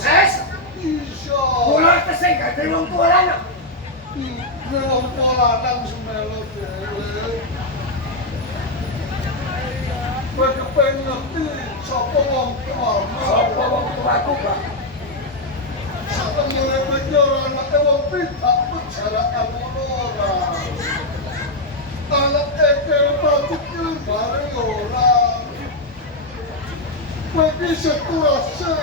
Ses. Iya. Kula tesih gandeng wong tua lanang. Wong tua lanang semelo dhewe. Kowe kepengin ngerti sapa wong tuamu? Sapa wong tuaku, Pak? Satemene penjara anake wong pidak pejarakan ngono ora. Anak ekor batuknya bareng ora. Kowe iki sekurase.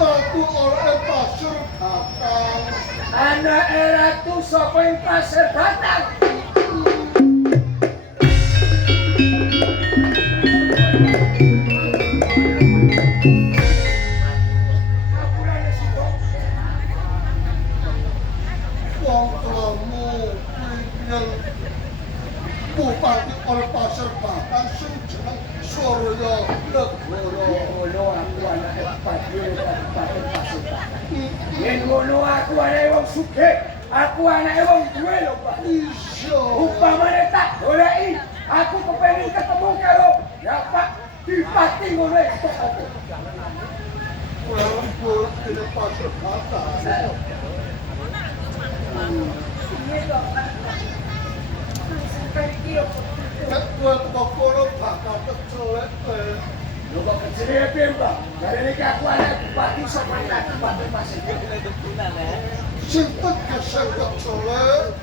Aku ora pasir batang. Anak ratu sapa ing pasir batang? Wong tuamu yang bupati ora pasir batang sing jeneng Surya Negara. Ngono aku anake Bupati Kabupaten Pasir Batang. Yen ngono aku anake wong sugih, aku anake wong duwe lho, Pak. Iya. Upamane tak goleki, aku kepengin ketemu karo ya Pak Bupati ngono kok apa? Kowe kene pasir batang. Nek kowe kok kono bakal kecelek kowe. Lho kok kecil piye, Pak? Jarene iki aku anake Bupati sapa Kabupaten Pasir Batang. Sinten kesel kecelek?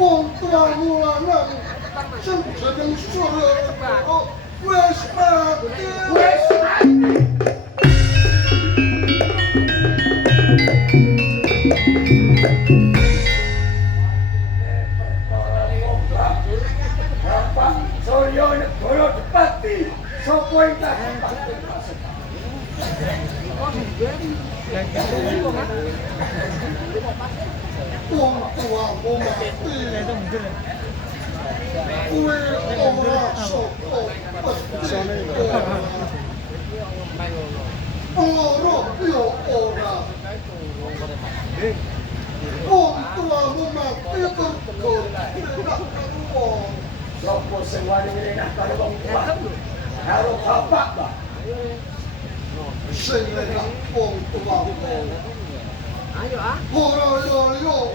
Wong tuamu lanang sing jeneng Surya Negara wis mati. Wis mati. Bapak Surya Negara Bupati sapa ing Kabupaten Pasir Batang. Wong tuamu mati. Kowe ora sapa pesone. Ora yo ora. Wong tuamu mati mergo wong. Sopo sing wani ngenah karo wong tua? Karo bapak, Pak. Sing enak wong tuamu. Ayo ah. Ora yo.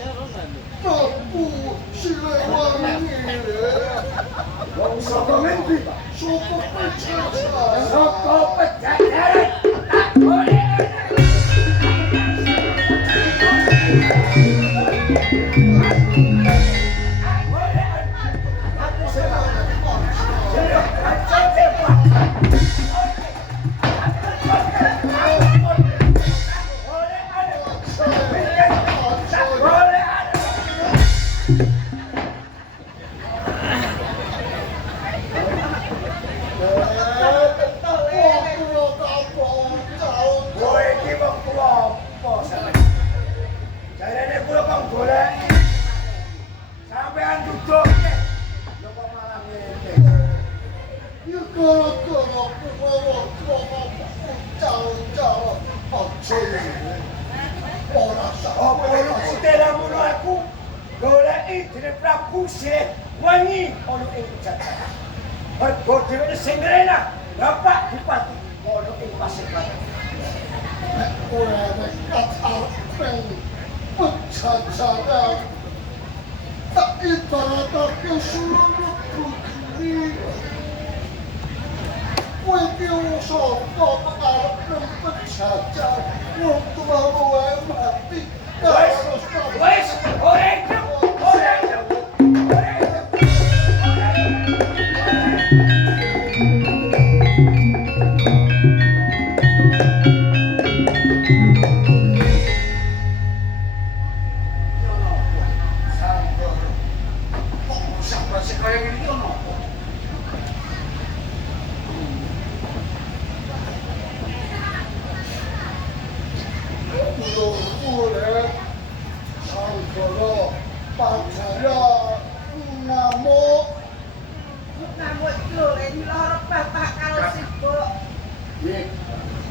Prabu Siliwangi. Wong saka ngendi, Pak? Sopo pejabat? Saka Pejajaran. Tak boleh Prabu Siliwangi ono ing Pejajaran. Mergo dheweke sing ngrena Bapak Bupati ono ing Pasir Batang. Kowe nek arep pejajaran tak ibaratake seluruh bumi. Kowe iki sapa arep penjajah wong tuamu wae mati. Wes, ora itu.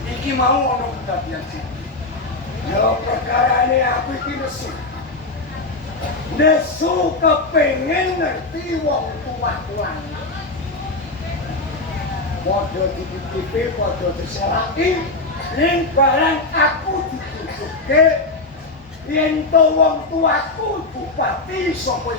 Iki mau ono kedadian sih. Ya perkarane aku iki nesu. Nesu kepengin ngerti wong tuaku. Podo titip-tip, podo diseraki, ning barang aku ditutuke, yen to wong tuaku bupati sapa